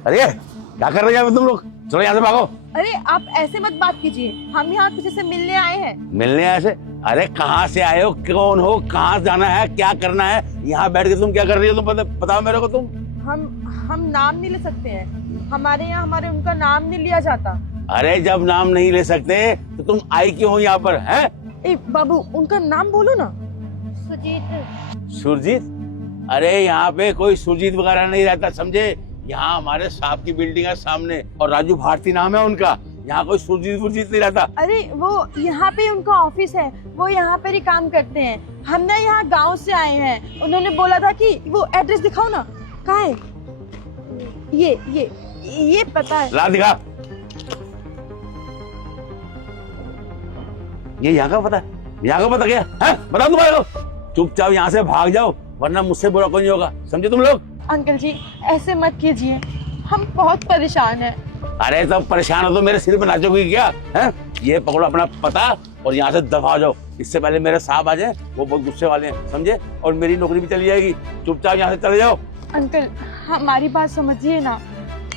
अरे क्या कर रहे हैं तुम लोग? चलो यहाँ से भागो। अरे आप ऐसे मत बात कीजिए, हम यहाँ किसी से मिलने आए हैं। मिलने ऐसे? अरे कहाँ से आए हो, कौन हो, कहाँ जाना है, क्या करना है? यहाँ बैठ के तुम क्या कर रही हो? तुम बताओ मेरे को। तुम हम नाम नहीं ले सकते हैं, हमारे यहाँ उनका नाम नहीं लिया जाता। अरे जब नाम नहीं ले सकते तो तुम आई क्यों हो यहाँ पर? है बाबू उनका नाम बोलो ना। सुरजीत? अरे यहाँ पे कोई सुरजीत वगैरह नहीं रहता, समझे? यहाँ हमारे साहब की बिल्डिंग है सामने और राजू भारती नाम है उनका। यहाँ कोई सुरजीत नहीं रहता। अरे वो यहाँ पे उनका ऑफिस है, वो यहाँ पर ही काम करते हैं। हम ना यहाँ गांव से आए हैं, उन्होंने बोला था कि वो एड्रेस दिखाओ ना। कहाँ है? ये पता है। ला दिखा। ये यहाँ का पता है? यहाँ का पता क्या है? बताओ तुम्हारे को। चुपचाप यहाँ से भाग जाओ वरना मुझसे बुरा कोई नहीं होगा, समझे तुम लोग? अंकल जी ऐसे मत कीजिए, हम बहुत परेशान हैं। अरे तब परेशान हो तो मेरे सिर पे नाचोगी क्या? है ये पकड़ो अपना पता और यहाँ से दफा जाओ, इससे पहले मेरे साहब आ जाए, वो बहुत गुस्से वाले हैं, समझे? और मेरी नौकरी भी चली जाएगी। चुपचाप यहाँ से चले जाओ। अंकल हमारी बात समझिए ना,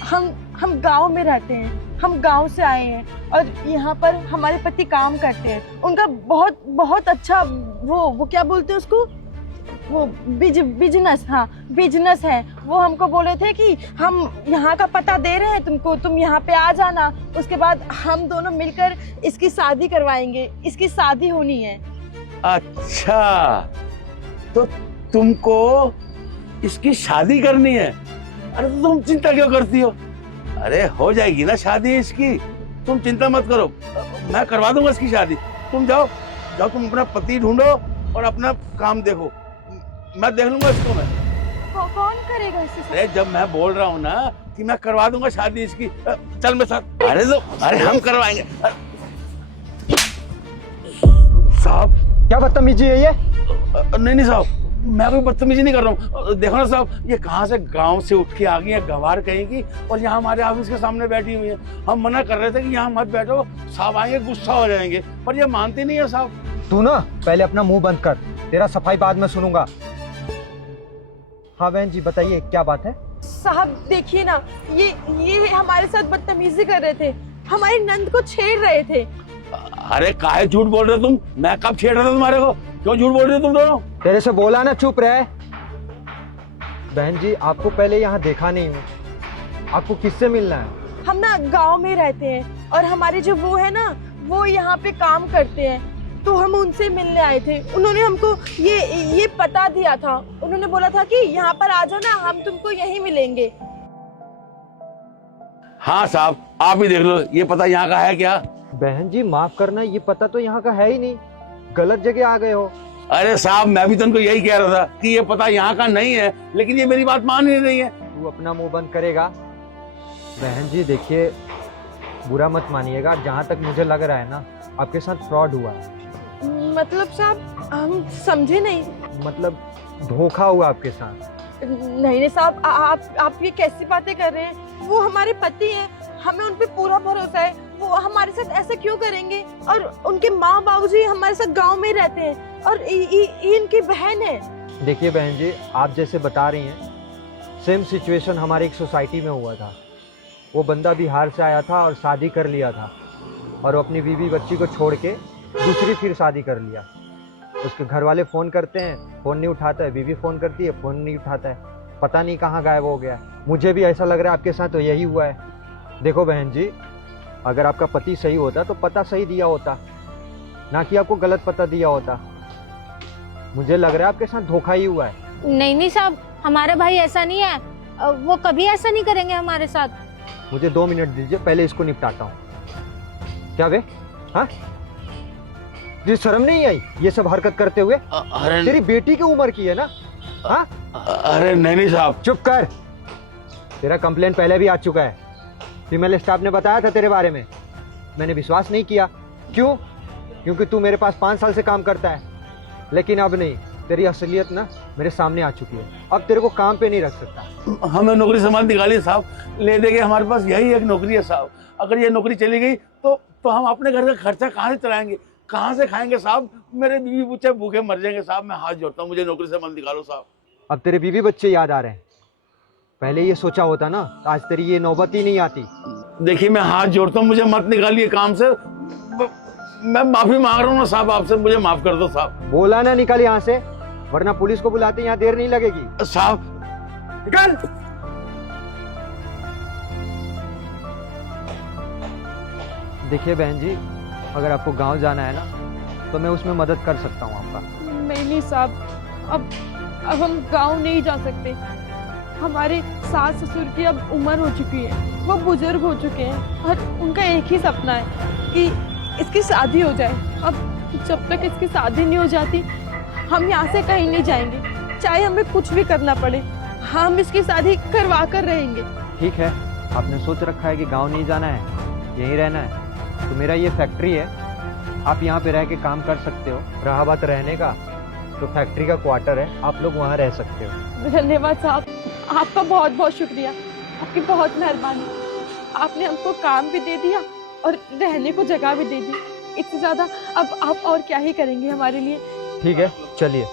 हम गांव में रहते हैं, हम गांव से आए हैं और यहाँ पर हमारे पति काम करते हैं। उनका बहुत अच्छा वो क्या बोलते हैं उसको, वो बिजनेस, हाँ बिजनेस है। वो हमको बोले थे कि हम यहाँ का पता दे रहे हैं तुमको, तुम यहाँ पे आ जाना, उसके बाद हम दोनों मिलकर इसकी शादी करवाएंगे। इसकी शादी होनी है। अच्छा तो तुमको इसकी शादी करनी है? अरे तो तुम चिंता क्यों करती हो? अरे हो जाएगी ना शादी इसकी, तुम चिंता मत करो, मैं करवा दूंगा इसकी शादी। तुम जाओ, तुम अपना पति ढूंढो और अपना काम देखो, मैं देख लूंगा इसको। मैं कौन करेगा इससे? अरे जब मैं बोल रहा हूँ ना कि मैं करवा दूंगा शादी इसकी, चल मेरे साथ। अरे हम करवाएंगे। साहब क्या बदतमीजी है ये? नहीं साहब, मैं कोई बदतमीजी नहीं कर रहा हूँ। देखो ना साहब, ये कहाँ से गांव से उठ के आ गई है गवार कहेंगी और यहाँ हमारे ऑफिस के सामने बैठी हुई है। हम मना कर रहे थे कि यहाँ मत बैठो, साहब आएंगे गुस्सा हो जाएंगे, पर ये मानते नहीं है साहब। तू ना पहले अपना मुंह बंद कर, तेरा सफाई बाद में सुनूंगा। हाँ बहन जी बताइए क्या बात है? साहब देखिए ना, ये हमारे साथ बदतमीजी कर रहे थे, हमारी नंद को छेड़ रहे थे। अरे काहे झूठ बोल रहे हो तुम? मैं कब छेड़ रहा था तुम्हारे को? क्यों झूठ बोल रहे हो तुम दोनों? तेरे से बोला ना चुप रहे। बहन जी आपको पहले यहाँ देखा नहीं हूँ, आपको किससे मिलना है? हम ना गांव में रहते हैं और हमारे जो वो है ना, वो यहाँ पे काम करते हैं, तो हम उनसे मिलने आए थे। उन्होंने हमको ये पता दिया था, उन्होंने बोला था कि यहाँ पर आ जाओ ना, हम तुमको यहीं मिलेंगे। हाँ साहब आप ही देख लो, ये पता यहाँ का है क्या? बहन जी माफ करना, ये पता तो यहाँ का है ही नहीं, गलत जगह आ गए हो। अरे साहब मैं भी तुमको यही कह रहा था कि ये पता यहाँ का नहीं है, लेकिन ये मेरी बात मान ही नहीं है। तू अपना मुंह बंद करेगा? बहन जी देखिए बुरा मत मानिएगा, जहाँ तक मुझे लग रहा है ना आपके साथ फ्रॉड हुआ है। मतलब साहब हम समझे नहीं। मतलब धोखा हुआ आपके साथ? नहीं साहब, आप ये कैसी बातें कर रहे हैं? वो हमारे पति हैं, हमें उन पे पूरा भरोसा है, वो हमारे साथ ऐसा क्यों करेंगे? और उनके माँ बाबूजी हमारे साथ गांव में रहते हैं और इनकी बहन है। देखिए बहन जी आप जैसे बता रही हैं, सेम सिचुएशन हमारी एक सोसाइटी में हुआ था। वो बंदा बिहार से आया था और शादी कर लिया था और वो अपनी बीवी बच्ची को छोड़ के दूसरी फिर शादी कर लिया। उसके घर वाले फ़ोन करते हैं, फ़ोन नहीं उठाता है, बीवी फ़ोन करती है, फ़ोन नहीं उठाता है, पता नहीं कहाँ गायब हो गया। मुझे भी ऐसा लग रहा है आपके साथ तो यही हुआ है। देखो बहन जी, अगर आपका पति सही होता तो पता सही दिया होता, ना कि आपको गलत पता दिया होता। मुझे लग रहा है आपके साथ धोखा ही हुआ है। नहीं साहब, हमारा भाई ऐसा नहीं है, वो कभी ऐसा नहीं करेंगे हमारे साथ। मुझे 2 मिनट दीजिए, पहले इसको निपटाता हूँ। क्या बे? हाँ जी शर्म नहीं आई ये सब हरकत करते हुए? अरे तेरी बेटी की उम्र की है ना? हाँ अरे नहीं साहब। चुप कर, तेरा कंप्लेंट पहले भी आ चुका है। फीमेल स्टाफ ने बताया था तेरे बारे में, मैंने विश्वास नहीं किया। क्यों? क्योंकि तू मेरे पास 5 साल से काम करता है, लेकिन अब नहीं, तेरी असलियत ना मेरे सामने आ चुकी है। अब तेरे को काम पे नहीं रख सकता। हमें नौकरी संभाल निकाली साहब, ले देंगे, हमारे पास यही एक नौकरी है साहब। अगर ये नौकरी चली गई तो हम अपने घर का खर्चा कहाँ से चलाएंगे, कहाँ से खाएंगे साहब? मेरे बीवी बच्चे भूखे मर जाएंगे साहब। मैं हाथ जोड़ता हूँ, मुझे नौकरी से मत निकालो साहब। अब तेरे बीवी बच्चे याद आ रहे हैं? पहले ये सोचा होता ना तो आज तेरी ये नौबत ही नहीं आती। देखिए मैं हाथ जोड़ता हूँ, मुझे मत निकालिए काम से। मैं माफी मांग रहा हूँ ना साहब आपसे, मुझे माफ कर दो साहब। बोला ना निकल यहाँ से, वरना पुलिस को बुलाते यहाँ देर नहीं लगेगी। साहब निकल। देखिए बहन जी, अगर आपको गांव जाना है ना तो मैं उसमें मदद कर सकता हूँ आपका। नहीं साहब, अब हम गांव नहीं जा सकते। हमारे सास ससुर की अब उम्र हो चुकी है, वो बुजुर्ग हो चुके हैं और उनका एक ही सपना है कि इसकी शादी हो जाए। अब जब तक इसकी शादी नहीं हो जाती हम यहाँ से कहीं नहीं जाएंगे, चाहे हमें कुछ भी करना पड़े, हम इसकी शादी करवा कर रहेंगे। ठीक है, आपने सोच रखा है कि गांव नहीं जाना है, यहीं रहना है, तो मेरा ये फैक्ट्री है, आप यहाँ पे रह के काम कर सकते हो। रहा बात रहने का, तो फैक्ट्री का क्वार्टर है, आप लोग वहाँ रह सकते हो। धन्यवाद साहब, आपका बहुत बहुत शुक्रिया, आपकी बहुत मेहरबानी। आपने हमको काम भी दे दिया और रहने को जगह भी दे दी। इससे ज़्यादा अब आप और क्या ही करेंगे हमारे लिए। ठीक है, चलिए।